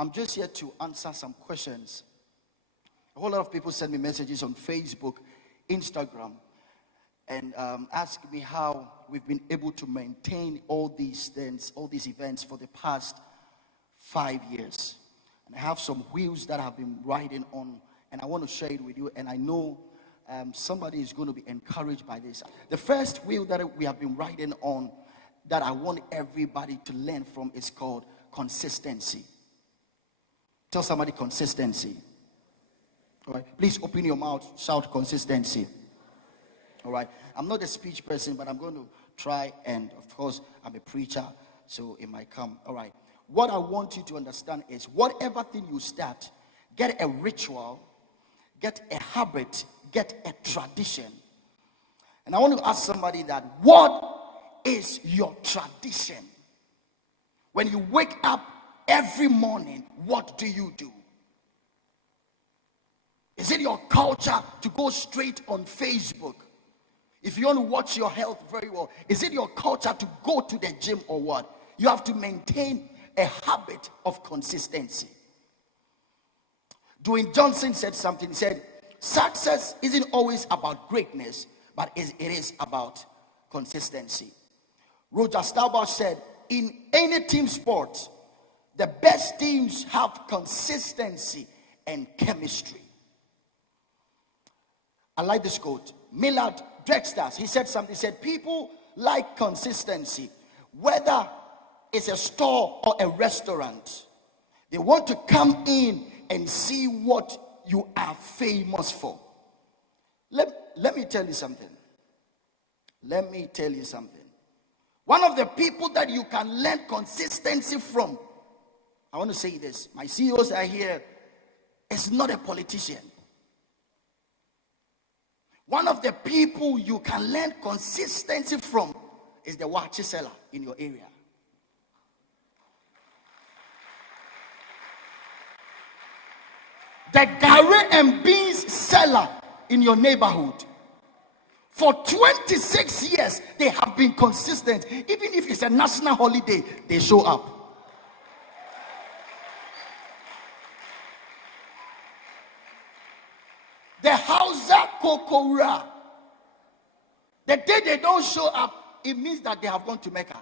I'm just here to answer some questions. A whole lot of people send me messages on Facebook, Instagram, and ask me how we've been able to maintain all these things, all these events for the past 5 years. And I have some wheels that I've been riding on, and I want to share it with you. And I know somebody is going to be encouraged by this. The first wheel that we have been riding on that I want everybody to learn from is called consistency. Tell somebody consistency. All right, please open your mouth, shout consistency. All right, I'm not a speech person, but I'm going to try, and of course, I'm a preacher, so it might come. All right, what I want you to understand is whatever thing you start, get a ritual, get a habit, get a tradition. And I want to ask somebody that, what is your tradition? When you wake up every morning, what do you do? Is it your culture to go straight on Facebook? If you want to watch your health very well, is it your culture to go to the gym or what? You have to maintain a habit of consistency. Dwayne Johnson said something. He said, success isn't always about greatness, but it is about consistency. Roger Staubach said, in any team sport, the best teams have consistency and chemistry. I like this quote. Millard Drexler, he said something. He said, people like consistency, whether it's a store or a restaurant. They want to come in and see what you are famous for. Let me tell you something. Let me tell you something. One of the people that you can learn consistency from, I want to say this. My CEOs are here. Is not a politician. One of the people you can learn consistency from is the watch seller in your area. The Gary and beans seller in your neighborhood. For 26 years, they have been consistent. Even if it's a national holiday, they show up. The Hausa Kokora. The day they don't show up, it means that they have gone to Mecca.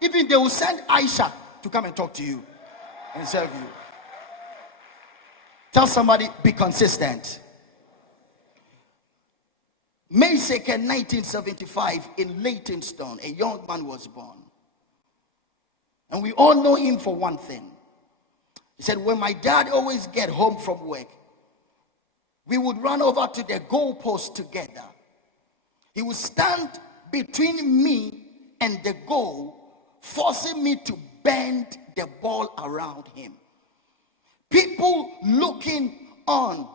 Even they will send Aisha to come and talk to you and serve you. Tell somebody, be consistent. May 2nd, 1975, in Leytonstone, a young man was born. And we all know him for one thing. He said, when my dad always get home from work, we would run over to the goalpost together. He would stand between me and the goal, forcing me to bend the ball around him. People looking on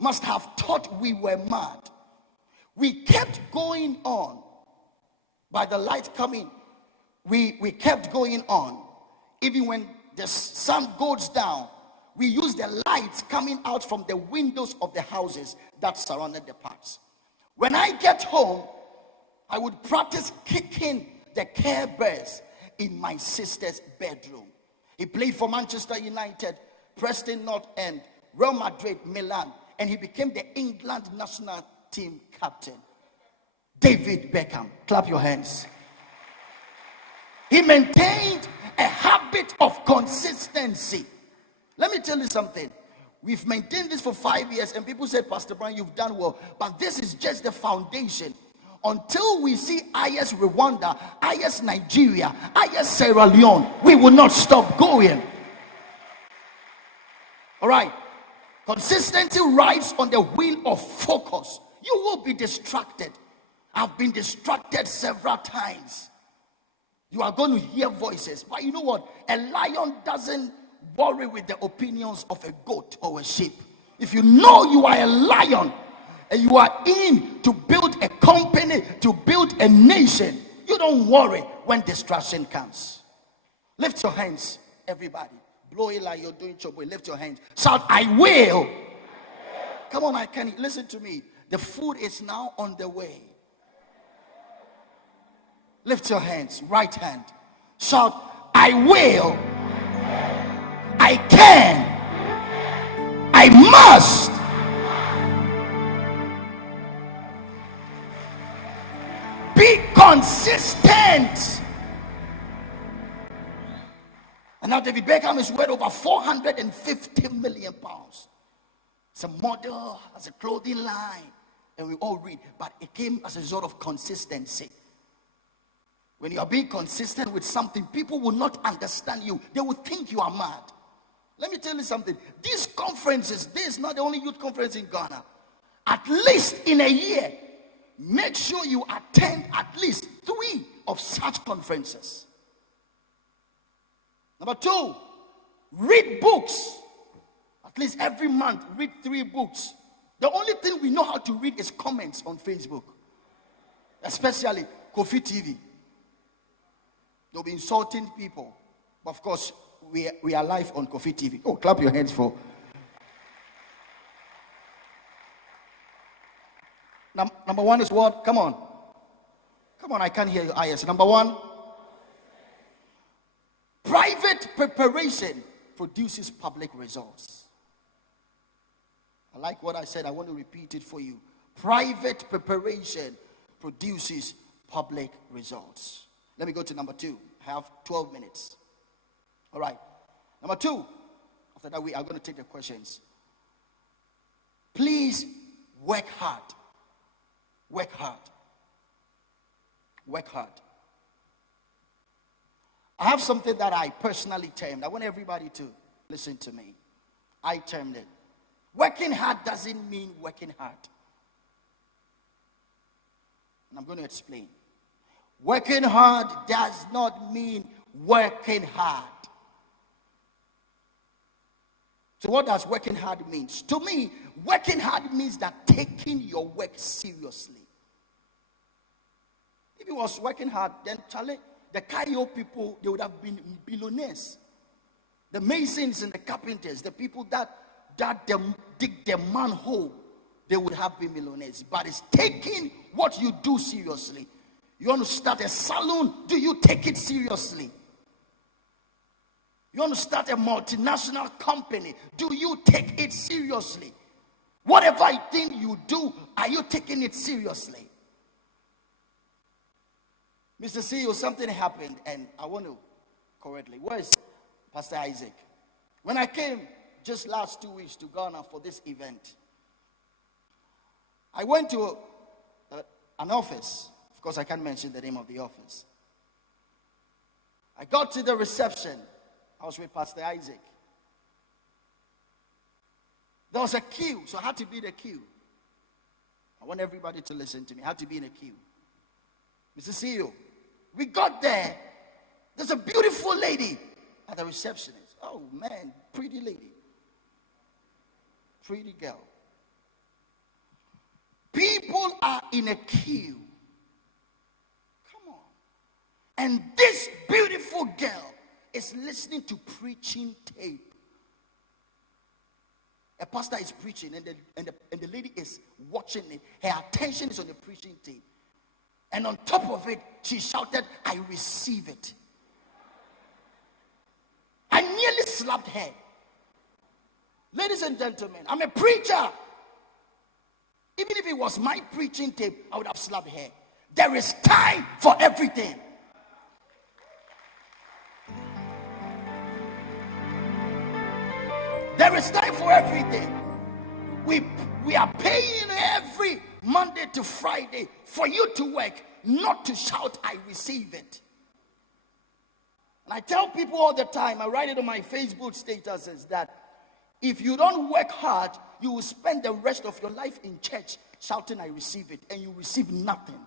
must have thought we were mad. We kept going on. By the light coming, we kept going on. Even when the sun goes down, we use the lights coming out from the windows of the houses that surrounded the parks. When I get home, I would practice kicking the Care Bears in my sister's bedroom. He played for Manchester United, Preston North End, Real Madrid, Milan, and he became the England national team captain. David Beckham. Clap your hands. He maintained a habit of consistency. Let me tell you something. We've maintained this for 5 years, and people said, Pastor Brian, you've done well. But this is just the foundation. Until we see IYES Rwanda, IYES Nigeria, IYES Sierra Leone, we will not stop going. All right. Consistency rides on the wheel of focus. You will be distracted. I've been distracted several times. You are going to hear voices. But you know what? A lion doesn't worry with the opinions of a goat or a sheep. If you know you are a lion and you are in to build a company, to build a nation, you don't worry when distraction comes. Lift your hands, everybody. Blow it like you're doing trouble. Lift your hands. Shout, I will. Come on, I can. Listen to me. The food is now on the way. Lift your hands. Right hand. Shout, I will. I can. I must. Be consistent. And now David Beckham is worth over 450 million pounds. It's a model, has a clothing line, and we all read, but it came as a result of consistency. When you are being consistent with something, people will not understand you. They will think you are mad. Let me tell you something. These conferences, this is not the only youth conference in Ghana. At least in a year, make sure you attend at least 3 of such conferences. Number 2, read books. At least every month, read 3 books. The only thing we know how to read is comments on Facebook, especially Kofi TV. They'll be insulting people. But of course, we are live on Kofi TV. Oh, clap your hands for. Number 1 is what? Come on. Come on, I can't hear you. IYES. Number 1. Private preparation produces public results. I like what I said. I want to repeat it for you. Private preparation produces public results. Let me go to number 2. I have 12 minutes. All right. Number 2. After that, we are going to take the questions. Please work hard. Work hard. Work hard. I have something that I personally termed. I want everybody to listen to me. I termed it. Working hard doesn't mean working hard. And I'm going to explain. Working hard does not mean working hard. So what does working hard mean? To me, working hard means that taking your work seriously. If it was working hard, then Charlie, the C.E.O people, they would have been billionaires. The masons and the carpenters, the people that dig the manhole, they would have been millionaires. But it's taking what you do seriously. You want to start a salon? Do you take it seriously? You want to start a multinational company? Do you take it seriously? Whatever thing you do, are you taking it seriously? Mr. C.E.O, something happened, and I want to correctly. Where is Pastor Isaac? When I came just last 2 weeks to Ghana for this event, I went to an office. Of course, I can't mention the name of the office. I got to the reception. I was with Pastor Isaac. There was a queue, so I had to be in the queue. I want everybody to listen to me. I had to be in a queue. Mr. C.E.O, we got there. There's a beautiful lady at the receptionist. Oh, man, pretty lady. Pretty girl. People are in a queue. Come on. And this beautiful girl is listening to preaching tape. A pastor is preaching, and the lady is watching it. Her attention is on the preaching tape. And on top of it, she shouted, "I receive it." I nearly slapped her. Ladies and gentlemen, I'm a preacher. Even if it was my preaching tape, I would have slapped her. There is time for everything. There is time for everything. We are paying every Monday to Friday for you to work, not to shout, "I receive it." And I tell people all the time, I write it on my Facebook statuses, that if you don't work hard, you will spend the rest of your life in church shouting, "I receive it," and you receive nothing.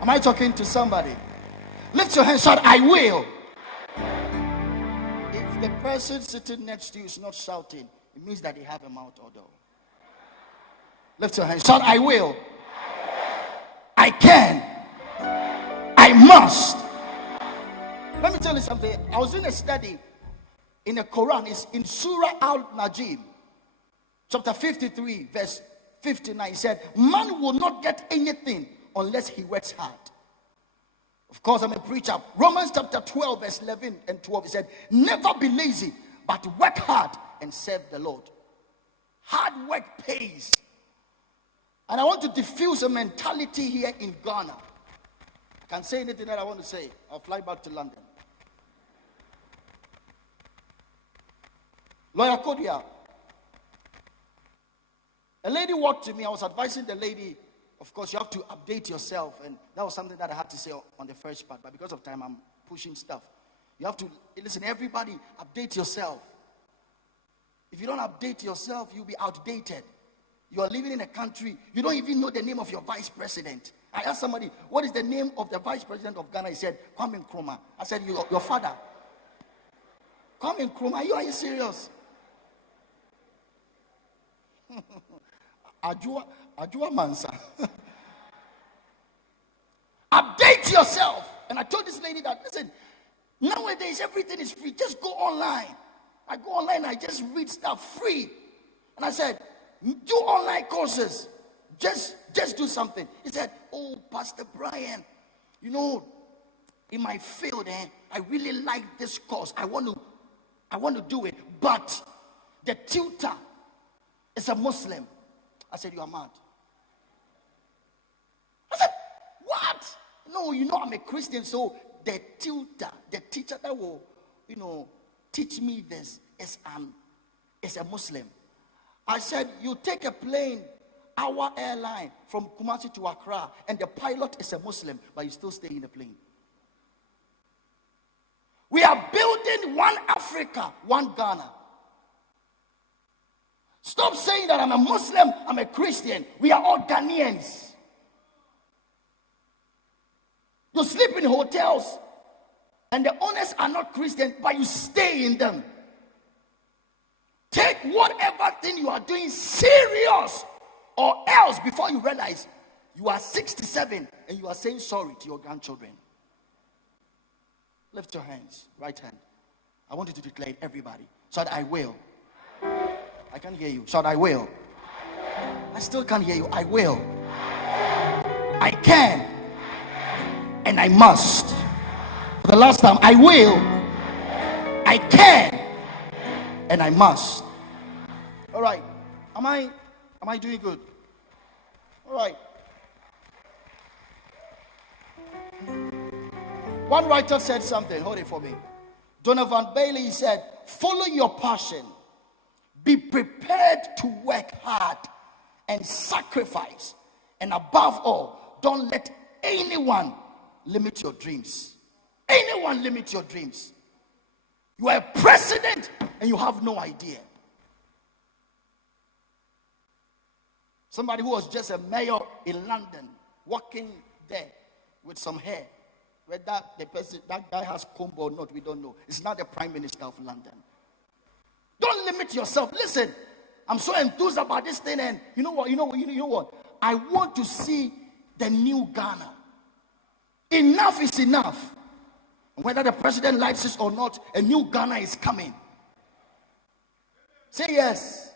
Am I talking to somebody? Lift your hand, shout, "I will." If the person sitting next to you is not shouting, it means that they have a mouth odor. Lift your hand, shout, "I will." I can. I must. Let me tell you something. I was in a study in the Quran. It's in Surah Al-Najm, chapter 53, verse 59. It said, "Man will not get anything unless he works hard." Of course, I'm a preacher. Romans chapter 12, verse 11 and 12, he said, never be lazy, but work hard and serve the Lord. Hard work pays. And I want to diffuse a mentality here in Ghana. I can't say anything that I want to say. I'll fly back to London. Lawyer Kodia. A lady walked to me. I was advising the lady, of course, you have to update yourself. And that was something that I had to say on the first part. But because of time, I'm pushing stuff. You have to, listen, everybody, update yourself. If you don't update yourself, you'll be outdated. You are living in a country, you don't even know the name of your vice president. I asked somebody, what is the name of the vice president of Ghana? He said, Kwame Nkrumah. I said, your father. Kwame Nkrumah, are you serious? Ajua Mansa. Update yourself. And I told this lady that, listen, nowadays everything is free. Just go online. I go online, I just read stuff free. And I said, do online courses. Just do something. He said, oh, Pastor Brian, in my field, I really like this course. I want to do it. But the tutor is a Muslim. I said, you are mad. I said, what? No, I'm a Christian, so the tutor, the teacher that will, teach me this is a Muslim. I said, you take a plane, our airline from Kumasi to Accra, and the pilot is a Muslim, but you still stay in the plane. We are building one Africa, one Ghana. Stop saying that I'm a Muslim, I'm a Christian. We are all Ghanaians. You sleep in hotels, and the owners are not Christian, but you stay in them. Take whatever thing you are doing serious, or else before you realize you are 67 and you are saying sorry to your grandchildren. Lift your hands, right hand. I want you to declare it, everybody. Shout, I will. I can't hear you. Shout, I will. I still can't hear you. I will. I can. And I must. For the last time, I will. I can. And I must. All right. Am I doing good? All right. One writer said something. Hold it for me. Donovan Bailey said, follow your passion. Be prepared to work hard and sacrifice. And above all, don't let anyone limit your dreams. Anyone limit your dreams. You are a president and you have no idea. Somebody who was just a mayor in London, walking there with some hair. Whether that guy has comb or not, we don't know. It's not the Prime Minister of London. Don't limit yourself. Listen, I'm so enthused about this thing, and you know what? I want to see the new Ghana. Enough is enough. Whether the president likes it or not, a new Ghana is coming. Say yes.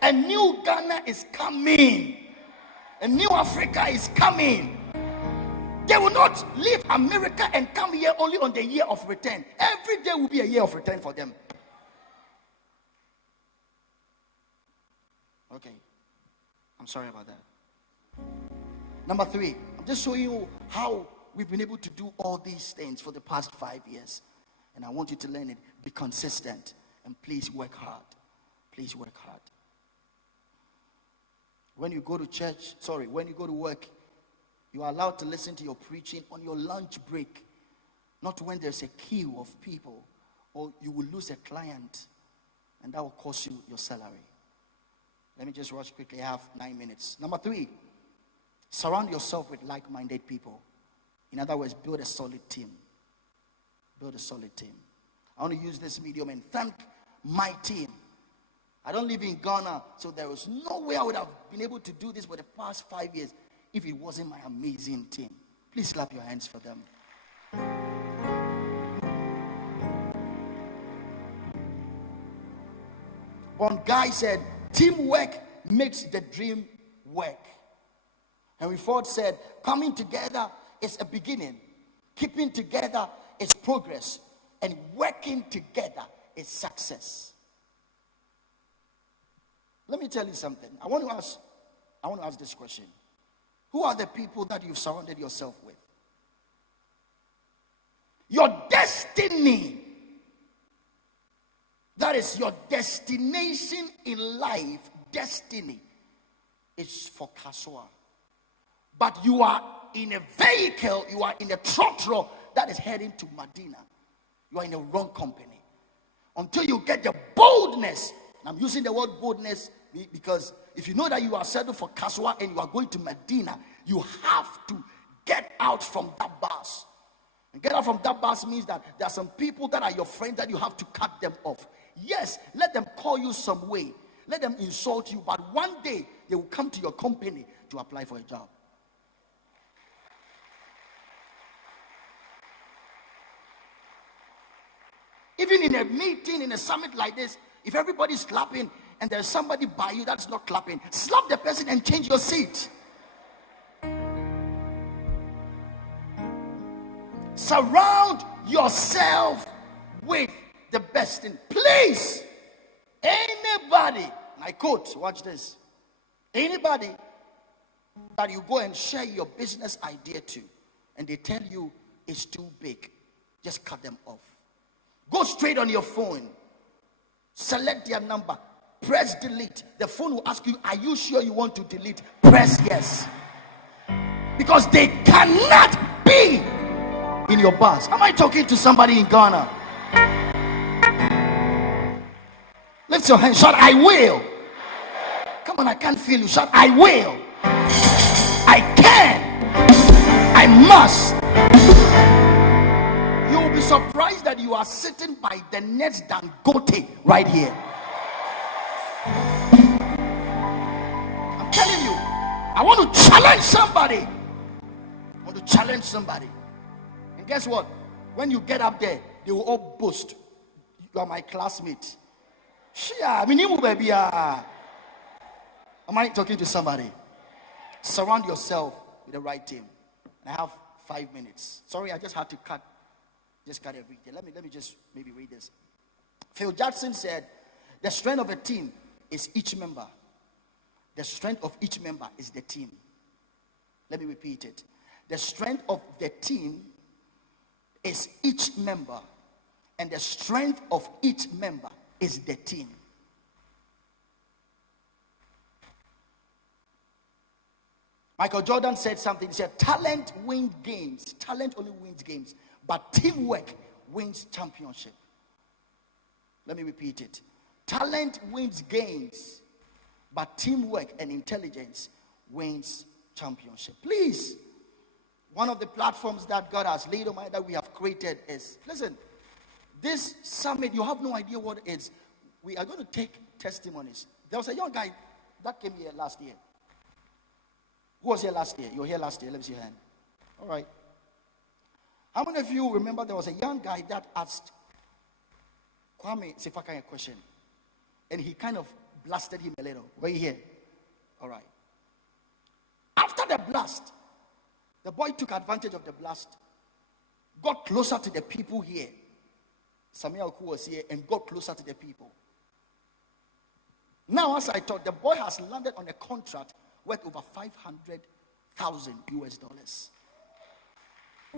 A new Ghana is coming. A new Africa is coming. They will not leave America and come here only on the year of return. Every day will be a year of return for them. Okay. I'm sorry about that. Number 3, I'm just showing you how we've been able to do all these things for the past 5 years. And I want you to learn it. Be consistent. And please work hard. Please work hard. When you go to work, you are allowed to listen to your preaching on your lunch break. Not when there's a queue of people, or you will lose a client, and that will cost you your salary. Let me just rush quickly. I have 9 minutes. Number 3, surround yourself with like-minded people. In other words, build a solid team. Build a solid team. I want to use this medium and thank my team. I don't live in Ghana, so there was no way I would have been able to do this for the past 5 years if it wasn't my amazing team. Please clap your hands for them. One guy said, teamwork makes the dream work. Henry Ford said, coming together is a beginning, Keeping together is progress, and working together is success. Let me tell you something. I want to ask this question. Who are the people that you've surrounded yourself with? Your destiny, that is your destination in life, destiny, is for Kasua. But you are in a vehicle, you are in a trotro that is heading to Medina. You are in the wrong company. Until you get the boldness, and I'm using the word boldness because if you know that you are settled for Kasua and you are going to Medina, you have to get out from that bus. And get out from that bus means that there are some people that are your friends that you have to cut them off. Yes, let them call you some way. Let them insult you. But one day, they will come to your company to apply for a job. Even in a meeting, in a summit like this, if everybody's clapping and there's somebody by you that's not clapping, slap the person and change your seat. Surround yourself with the best thing. Please, anybody, and I quote, watch this. Anybody that you go and share your business idea to and they tell you it's too big, just cut them off. Go straight on your phone, select their number, press delete. The phone will ask you, are you sure you want to delete? Press yes. Because they cannot be in your bus. Am I talking to somebody in Ghana? Lift your hand, shout, I will. Come on, I can't feel you. Shout, I will. I can. I must. You will be surprised that you are sitting by the next Dangote right here. I'm telling you, I want to challenge somebody. I want to challenge somebody. And guess what? When you get up there, they will all boast. You are my classmate. Am I talking to somebody? Surround yourself with the right team. I have 5 minutes. Sorry, I just had to cut everything. Let me just maybe read this. Phil Jackson said, the strength of a team is each member. The strength of each member is the team. Let me repeat it. The strength of the team is each member, and the strength of each member is the team. Michael Jordan said something. He said, talent wins games. Talent only wins games, but teamwork wins championship. Let me repeat it. Talent wins games, but teamwork and intelligence wins championship. Please, one of the platforms that God has laid on my that we have created is, listen, this summit, you have no idea what it is. We are going to take testimonies. There was a young guy that came here last year. Who was here last year? You were here last year. Let me see your hand. All right. How many of you remember there was a young guy that asked Kwame Sefaka a question? And he kind of blasted him a little. Were you here? All right. After the blast, the boy took advantage of the blast, got closer to the people here. Samuel Oku was here and got closer to the people. Now, as I thought, the boy has landed on a contract worth over $500,000 US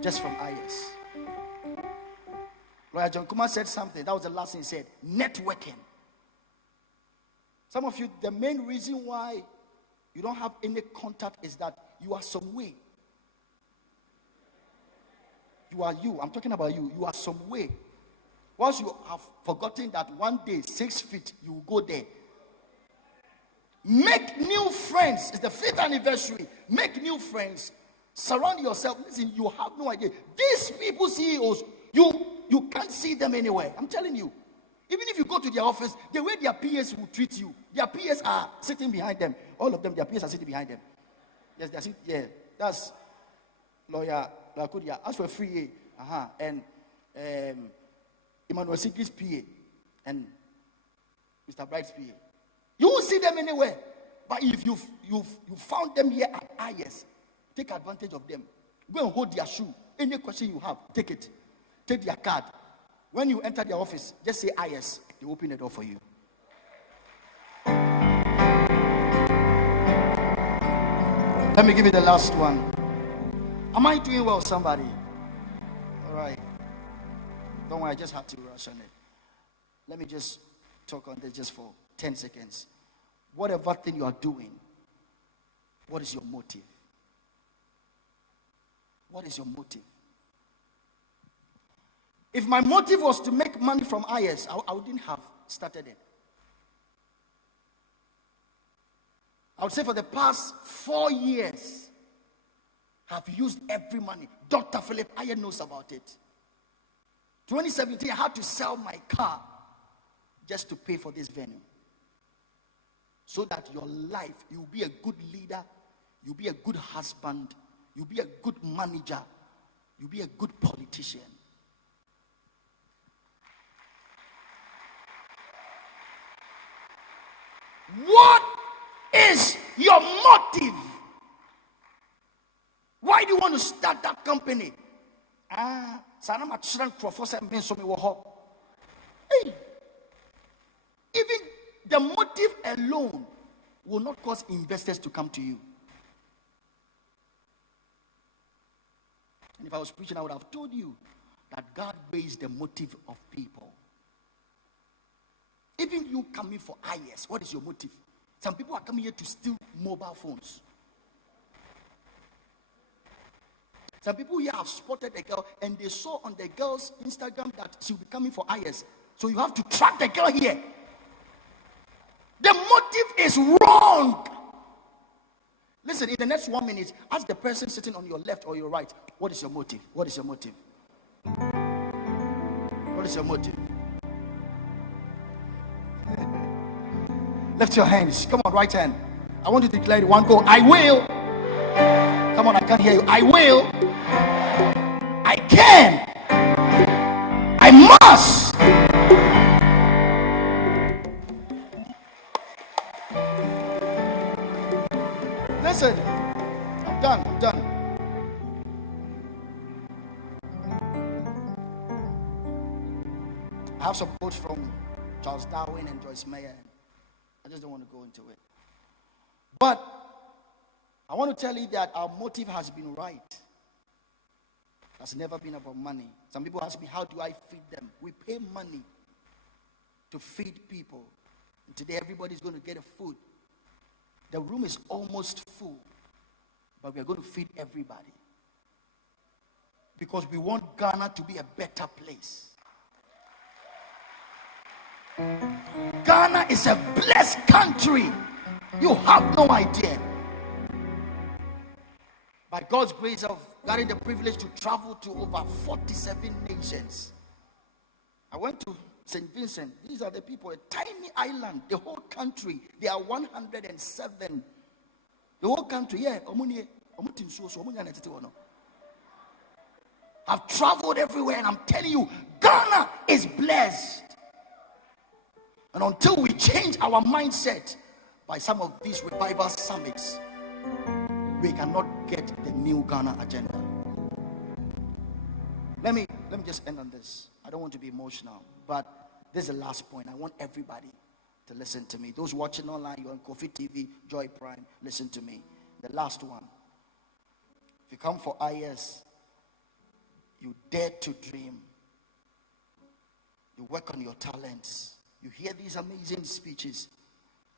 just from IYES. Lawyer John Kumar said something. That was the last thing he said. Networking. Some of you, the main reason why you don't have any contact is that you are some way. You are you. I'm talking about you. You are some way. Once you have forgotten that one day, 6 feet, you will go there. Make new friends. It's the 5th anniversary. Make new friends. Surround yourself. Listen, you have no idea. These people, CEOs, you can't see them anywhere. I'm telling you. Even if you go to their office, the way their PAs will treat you, their PAs are sitting behind them. All of them, their PAs are sitting behind them. Yes, they're sitting, yeah. That's Lawyer Kudia. As for free, and Emmanuel Siki's PA and Mr. Bright's PA. You won't see them anywhere. But if you found them here at IYES, take advantage of them. Go and hold their shoe. Any question you have, take it. Take their card. When you enter their office, just say IYES. They open the door for you. Let me give you the last one. Am I doing well, somebody? All right. Don't worry, I just have to rush on it. Let me just talk on this just for 10 seconds. Whatever thing you are doing, what is your motive? What is your motive? If my motive was to make money from IYES, I wouldn't have started it. I would say for the past 4 years, I've used every money. Dr. Philip Ayer knows about it. 2017, I had to sell my car just to pay for this venue. So that your life, you'll be a good leader, you'll be a good husband, you'll be a good manager, you'll be a good politician. What is your motive? Why do you want to start that company? Hey, even the motive alone will not cause investors to come to you. And if I was preaching, I would have told you that God weighs the motive of people. Even you coming for IYES, what is your motive? Some people are coming here to steal mobile phones. Some people here have spotted a girl and they saw on the girl's Instagram that she'll be coming for IYES. So you have to track the girl here. The motive is wrong. Listen, in the next 1 minute, ask the person sitting on your left or your right, what is your motive? What is your motive? What is your motive? Lift your hands. Come on, right hand. I want you to declare it. One go. I will. Come on, I can't hear you. I will. I can. I must. Listen, I'm done. I have some quotes from Charles Darwin and Joyce Meyer. I just don't want to go into it. But I want to tell you that our motive has been right. It has never been about money. Some people ask me, how do I feed them? We pay money to feed people. And today everybody's going to get a food. The room is almost full. But we are going to feed everybody. Because we want Ghana to be a better place. Ghana is a blessed country. You have no idea. By God's grace, I've gotten the privilege to travel to over 47 nations. I went to St. Vincent. These are the people, a tiny island. The whole country, they are 107. The whole country, yeah. I've traveled everywhere and I'm telling you, Ghana is blessed. And until we change our mindset by some of these revival summits, we cannot get the new Ghana agenda. Let me just end on this. I don't want to be emotional, but this is the last point. I want everybody to listen to me. Those watching online, you're on Kofi TV, Joy Prime, listen to me. The last one. If you come for IYES, you dare to dream. You work on your talents. You hear these amazing speeches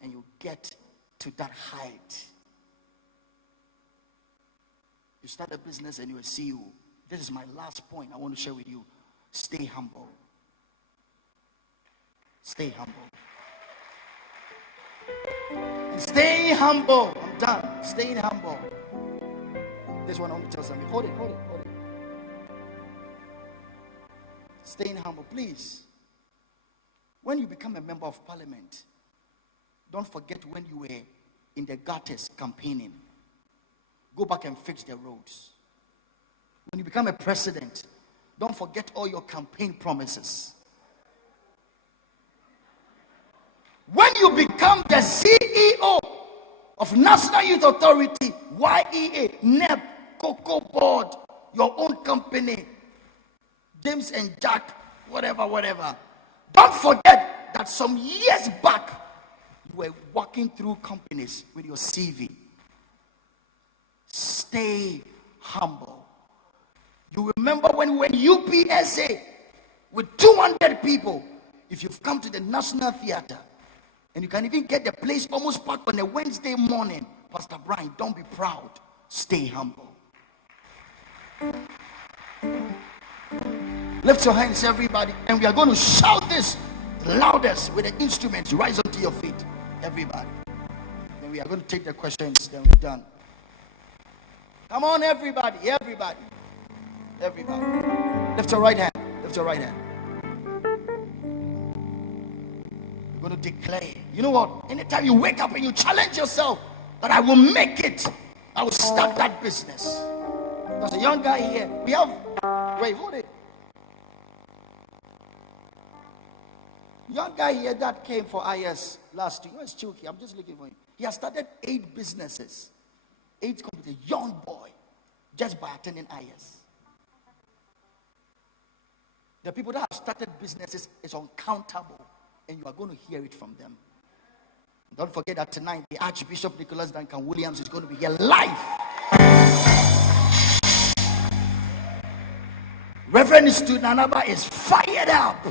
and you get to that height. You start a business and you're a CEO. This is my last point I want to share with you. Stay humble. Stay humble. Stay humble. I'm done. Staying humble. This one I want to tell somebody. Hold it. Staying humble, please. When you become a member of parliament, don't forget when you were in the gutters campaigning. Go back and fix the roads. When you become a president, don't forget all your campaign promises. When you become the CEO of National Youth Authority, YEA, NEP, COCO Board, your own company, James and Jack, whatever. Don't forget that some years back, you were walking through companies with your CV. Stay humble. You remember when we went UPSA with 200 people? If you've come to the National Theater, and you can even get the place almost packed on a Wednesday morning, Pastor Brian, don't be proud. Stay humble. Lift your hands, everybody, and we are going to shout this loudest with the instruments. Rise up to your feet, everybody. Then we are going to take the questions, then we're done. Come on, everybody. Lift your right hand. You're going to declare. You know what? Anytime you wake up and you challenge yourself that I will make it, I will start that business. There's a young guy here. Hold it. Young guy here that came for IYES last week. Where's Chuki? I'm just looking for him. He has started 8 businesses. 8 companies. A young boy. Just by attending IYES. The people that have started businesses is uncountable. And you are going to hear it from them. Don't forget that tonight the Archbishop Nicholas Duncan Williams is going to be here live. Reverend Stu Nanaba is fired up.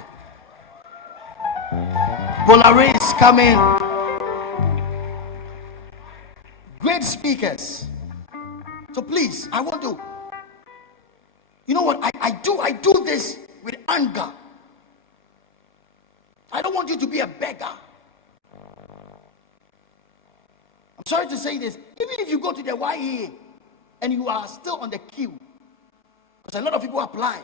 Bolare is coming. Great speakers. So please, I want to, you know what, I do this with anger. I don't want you to be a beggar. I'm sorry to say this. Even if you go to the YEA and you are still on the queue, because a lot of people apply.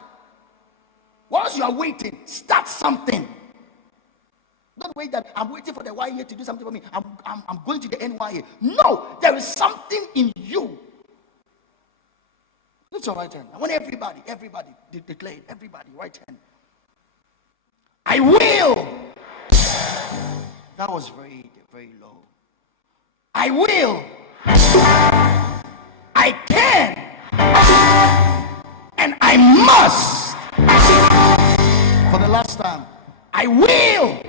Whilst you are waiting, start something. Don't wait that I'm waiting for the YEA to do something for me. I'm going to the NYA. No, there is something in you. Lift your right hand. I want everybody declare it. Everybody, right hand. I will. That was very, very low. I will. I can. And I must. For the last time. I will.